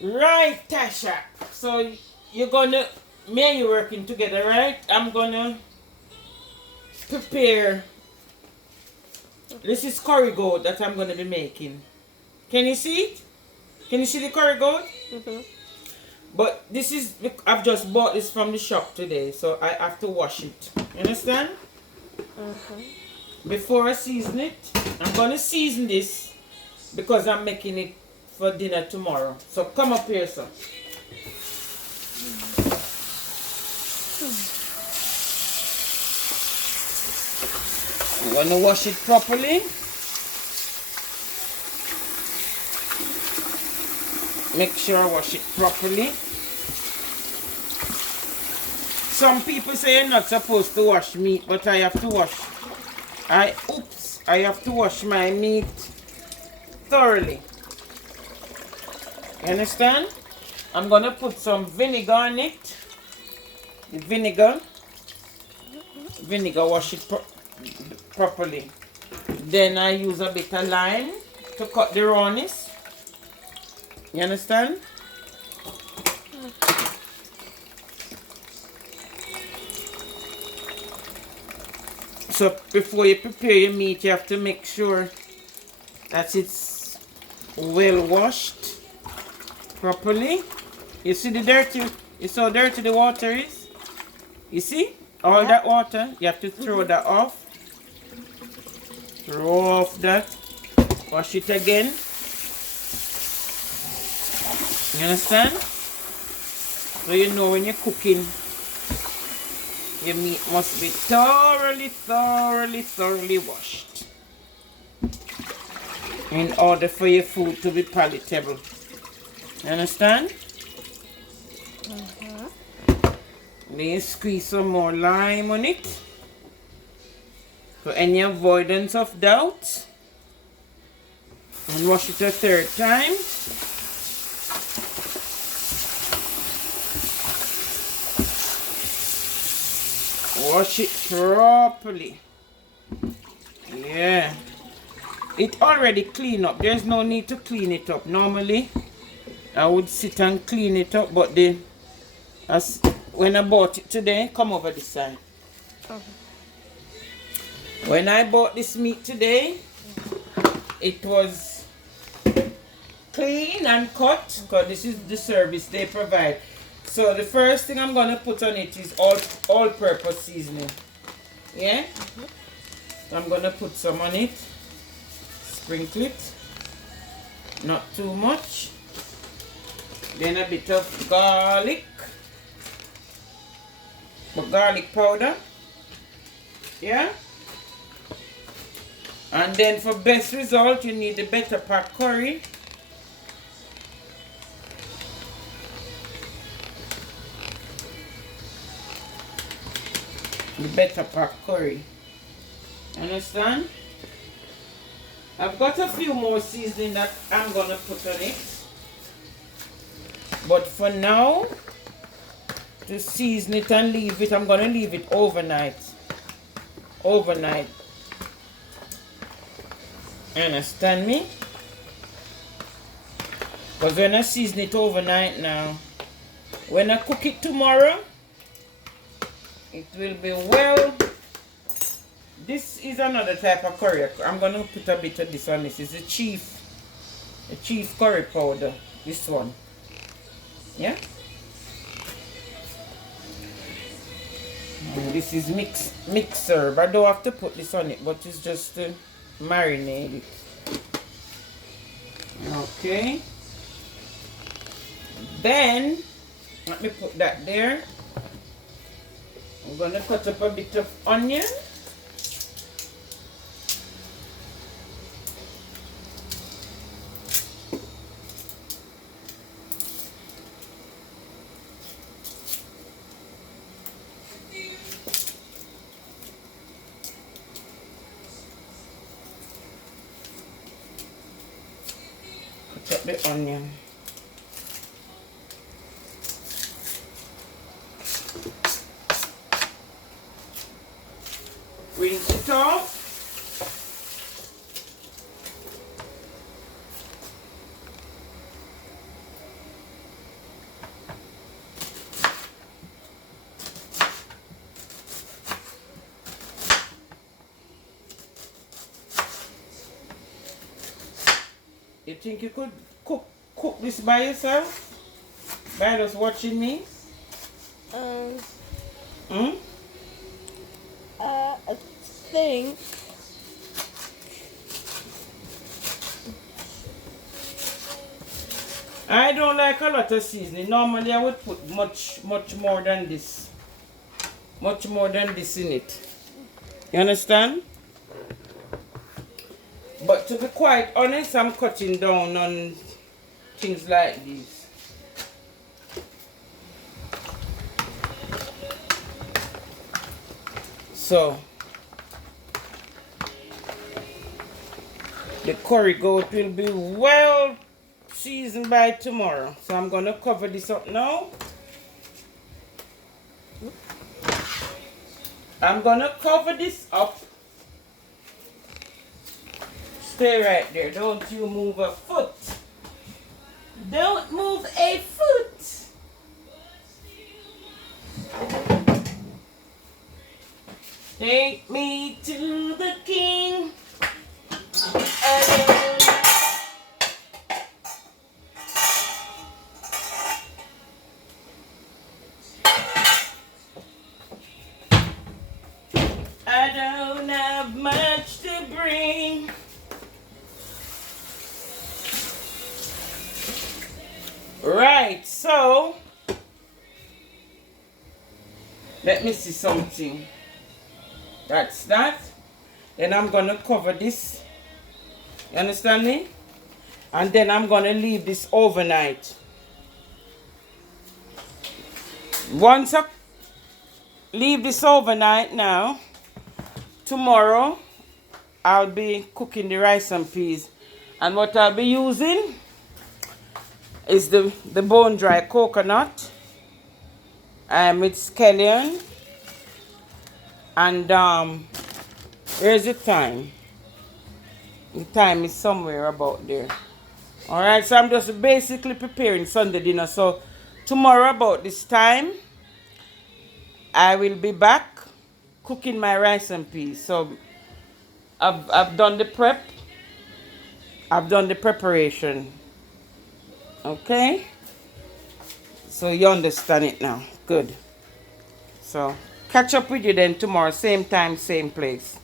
Right, Tasha. So you're gonna, me and you working together, right? I'm gonna prepare. This is curry goat that I'm gonna be making. Can you see it? Can you see the curry goat? Mm-hmm. But this is, I've just bought this from the shop today, so I have to wash it. You understand? Mm-hmm. Before I season it, I'm gonna season this because I'm making it for dinner tomorrow. So come up here, sir. You wanna wash it properly. Make sure I wash it properly. Some people say you're not supposed to wash meat, but I have to wash. I have to wash my meat thoroughly. You understand? I'm gonna put some vinegar on it. The vinegar wash it properly. Then I use a bit of lime to cut the rawness. You understand? So before you prepare your meat, you have to make sure that it's well washed properly. You see the dirty, you see how dirty the water is? You see? All that water, you have to throw that off. Throw off that. Wash it again. You understand? So you know when you're cooking, your meat must be thoroughly washed in order for your food to be palatable. You understand? Then you squeeze some more lime on it for any avoidance of doubt. And wash it a third time. Wash it properly. Yeah. It already clean up. There's no need to clean it up. Normally, I would sit and clean it up, but when I bought it today, come over this side. Okay. When I bought this meat today, it was clean and cut, because this is the service they provide. So the first thing I'm gonna put on it is all-purpose seasoning. Yeah? So I'm gonna put some on it. Sprinkle it. Not too much. Then a bit of garlic. Garlic powder. Yeah? And then for best result, you need the better pack curry. The better pack curry. Understand? I've got a few more seasoning that I'm gonna put on it. But for now, to season it and leave it, I'm gonna leave it overnight. Overnight. Understand me? Because when I season it overnight now, when I cook it tomorrow, it will be well. This is another type of curry. I'm gonna put a bit of this on this. It's the chief curry powder. This one. Yeah? And this is mixed herb. I don't have to put this on it, but it's just to marinate it. Okay. Then let me put that there. I'm gonna cut up a bit of onion. Cut the onion. Rinse it off. think you could cook this by yourself? By just watching me? Hmm? I think. I don't like a lot of seasoning. Normally I would put much more than this. Much more than this in it. You understand? But to be quite honest, I'm cutting down on things like these. So the curry goat will be well seasoned by tomorrow. So I'm gonna cover this up now. I'm gonna cover this up. Stay right there. Don't you move a foot. Don't move a foot. Take me to the king. I don't have much to bring. Right, so let me see something. That's that. Then I'm gonna cover this. You understand me? And then I'm gonna leave this overnight. Once I leave this overnight now, tomorrow I'll be cooking the rice and peas. And what I'll be using is the bone dry coconut with scallion. And where's the time? The time is somewhere about there. Alright, so I'm just basically preparing Sunday dinner. So tomorrow about this time, I will be back cooking my rice and peas. So I've done the prep. I've done the preparation. Okay? So you understand it now. Good. So catch up with you then tomorrow, same time, same place.